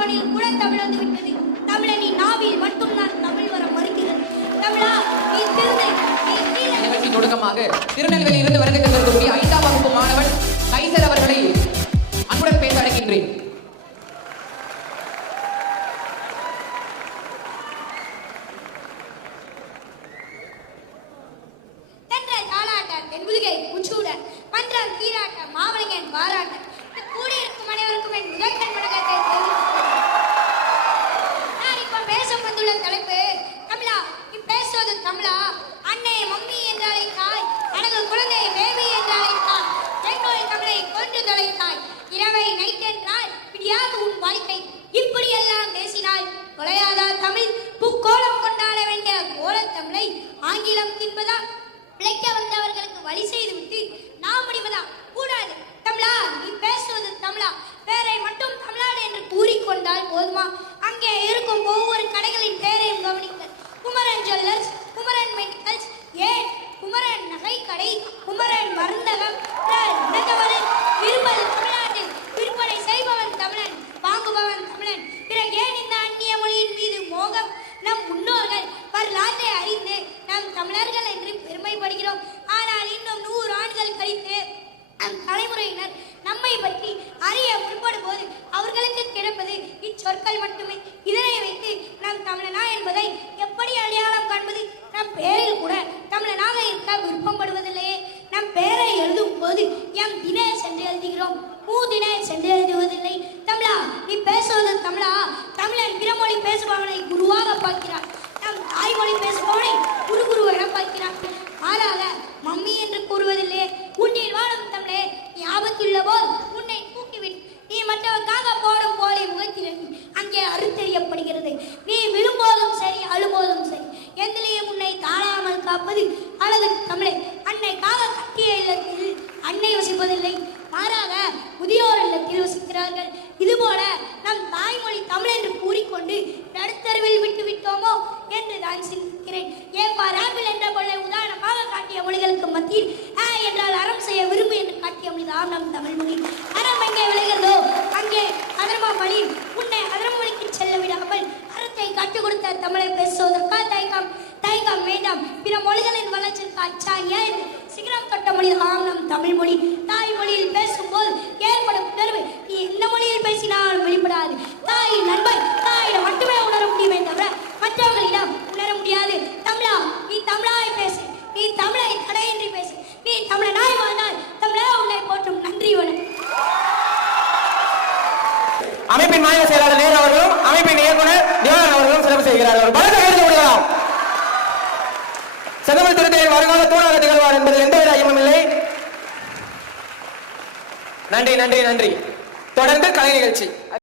போனில் கூட தமிழ் வந்து விட்டது தமிழனின் நாவில் மட்டும் நான் தமிழ் வர மறுக்கிறது தமிழா நீ திருந்து நிகழ்ச்சி தொடக்கமாக திருநெல்வேலியில் இருந்து வருகை தந்திருக்கக்கூடிய ஐந்தாம் வகுப்பு மாணவன் கைசர் அவர்களை அன்புடன் பேச அழைக்கின்றேன். தென்ற தாளாட்ட தென்முதுகை உச்சூட மன்றம் தீராட்ட மாவலிங்கன் வாராட்ட ஆங்கிலம் பிழைக்க வந்தவர்களுக்கு வழி செய்து விட்டு நாம் முடிவதா கூடாது. தமிழா நீ பேசுவது தமிழா. முதியோர் இதுபோல நம் தாய்மொழி தமிழ் என்று கூறிக்கொண்டு நடுத்தருவில் விட்டு விட்டோமோ என்று நான் சிந்திக்கிறேன். ஏன் ஃபார் ஆப்பிள் என்ற பொருளை உதாரணமாக காட்டிய மொழிகளுக்கு மத்தியில் ஆ என்றால் அறம் செய்ய விரும்பு என்று காட்டிய மொழிதான் நம் தமிழ் மொழி. அறம் எங்கே விளைகிறதோ அங்கே அதர்மா மொழி உன்னை அதர்ம மொழிக்கு செல்ல விடாமல் அறத்தை கற்றுக் கொடுத்த தமிழை பேசுவதற்கா தயக்கம் தயக்கம் வேண்டாம். பிற மொழிகளின் வளர்ச்சிக்கு அச்சாரியா என்று சிகரம் தொட்ட மொழிதான் நம் தமிழ் மொழி. தாய்மொழியில் பேசும்போது ஏற்படும் உணர்வு நீ எந்த மொழியில் பேசினாலும் வெளிப்படாது. தாய் நண்பர் தாயிடம் மட்டுமே உணர முடியுமே தவிர மற்றவர்களிடம் உணர முடியாது. தமிழா நீ தமிழாய் பேசு. நீ தமிழை தடையின்றி பேசு. நீ தமிழனாய் வாழ்ந்தால் தமிழா உன்னை போற்றும். நன்றி வணக்கம். அமைப்பின் மாநில செயலாளர் நேரு அவர்களும் அமைப்பின் இயக்குனர் திவாகரன் அவர்களும் சிறப்பு செய்கிறார்கள். செந்தமிழ் திருத்தையின் வருங்கால தூணாக திகழ்வார் என்பதில் எந்தவித ஐயமும் இல்லை. நன்றி நன்றி நன்றி. தொடர்ந்து கலை நிகழ்ச்சி.